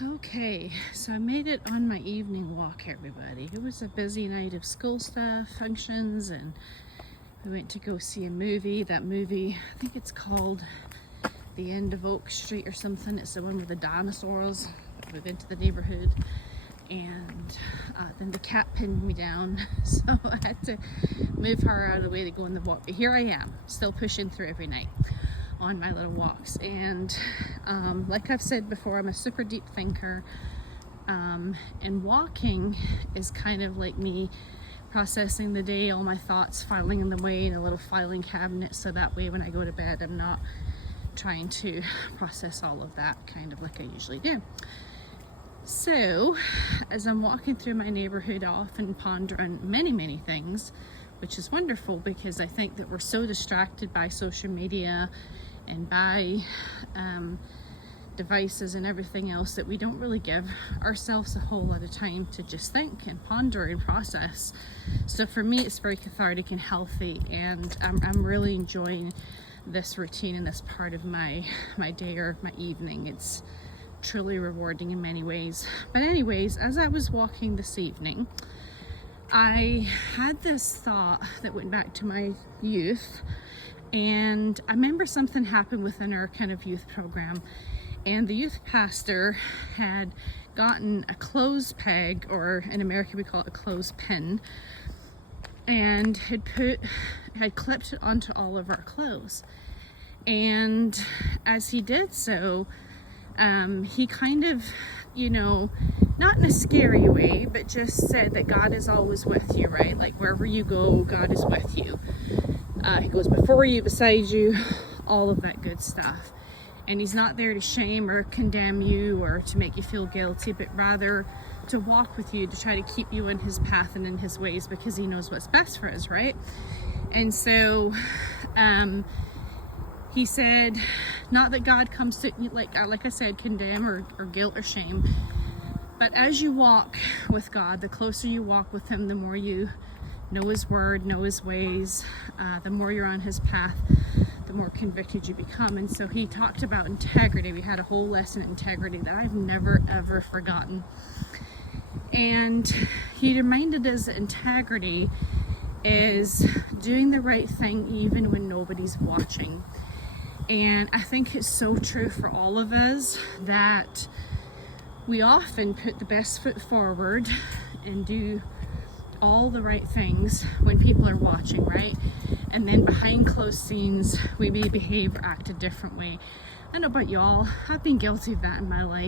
Okay, so I made it on my evening walk, everybody. It was a busy night of school stuff, functions, and we went to go see a movie. That movie, I think it's called The End of Oak Street or something. It's the one with the dinosaurs. We went to the neighborhood, and then the cat pinned me down, so I had to move her out of the way to go on the walk. But here I am, still pushing through every night on my little walks. And like I've said before, I'm a super deep thinker, and walking is kind of like me processing the day, all my thoughts filing in the way in a little filing cabinet, so that way when I go to bed I'm not trying to process all of that kind of like I usually do. So as I'm walking through my neighborhood, I often ponder on many things, which is wonderful because I think that we're so distracted by social media and by devices and everything else that we don't really give ourselves a whole lot of time to just think and ponder and process. So for me, it's very cathartic and healthy, and I'm really enjoying this routine and this part of my day or my evening. It's truly rewarding in many ways. But anyways, as I was walking this evening, I had this thought that went back to my youth, and I remember something happened within our kind of youth program, and the youth pastor had gotten a clothes peg, or in America we call it a clothes pin, and had clipped it onto all of our clothes. And as he did so, he kind of, not in a scary way, but just said that God is always with you, right? Like wherever you go, God is with you. He goes before you, beside you, all of that good stuff. And he's not there to shame or condemn you or to make you feel guilty, but rather to walk with you, to try to keep you in his path and in his ways, because he knows what's best for us, right? And so he said, not that God comes to, like I said, condemn or guilt or shame, but as you walk with God, the closer you walk with him, the more you know his word, know his ways, the more you're on his path, the more convicted you become. And so he talked about integrity. We had a whole lesson on integrity that I've never ever forgotten. And he reminded us that integrity is doing the right thing even when nobody's watching. And I think it's so true for all of us that we often put the best foot forward and do all the right things when people are watching, right? And then behind closed scenes, we may behave or act a different way. I don't know about y'all, I've been guilty of that in my life.